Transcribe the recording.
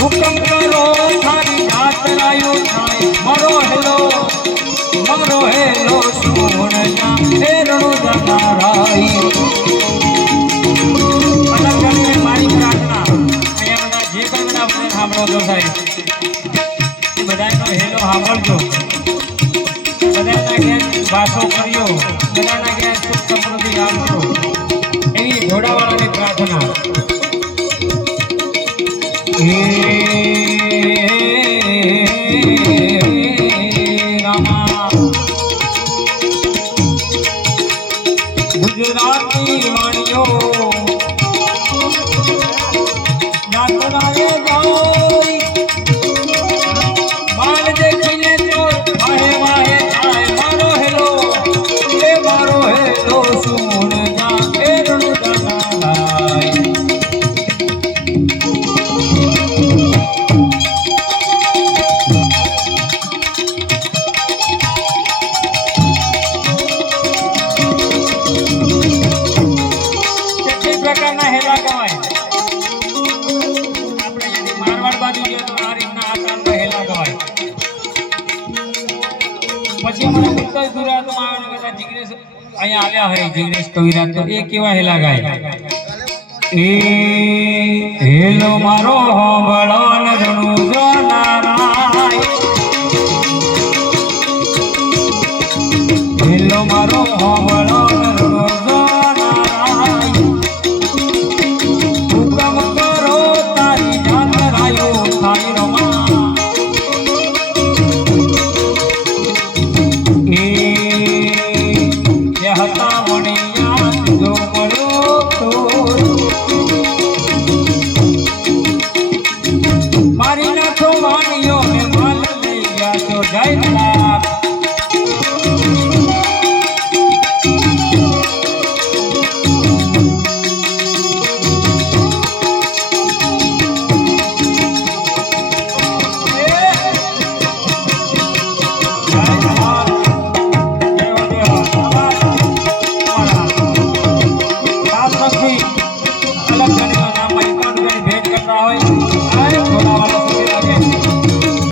હુકમ કરો થારી જાત રાયો થાય મારો હેલો સોણના હે રણુજા રાય મારી પ્રાર્થના અહીંયા બધા જે કોઈ બધા વચન સાંભળો છો સાહેબ એ બધાનો હેલો સાંભળજો બધાના ઘેર વાસો કર્યો બધાના ઘેર સુખ સમૃદ્ધિ આપજો એવી ઘોડાવાળાની પ્રાર્થના ગુજરાતી વાણીઓ નાતરાએ ગાય માન દેખીને તો વાહે વાહે થાય મારો હેલો સુણ જા એરણું જનાય પ્રકારના હેલા કહેવાય આપણે અહીંયાથી મારવાડ બાજુ જઈએ તો આ રીતના આ તાલમાં હેલા કહેવાય પછી અમારા મિત્ર ગુજરાતમાં આવે બધા જિગ્નેશ અહીંયા આવ્યા હોય જિગ્નેશ કવિરાજ તો એ કેવા હેલા ગાય એ હેલો મારો હોંભળો નરણું જોનારાય હેલો મારો હોંભળો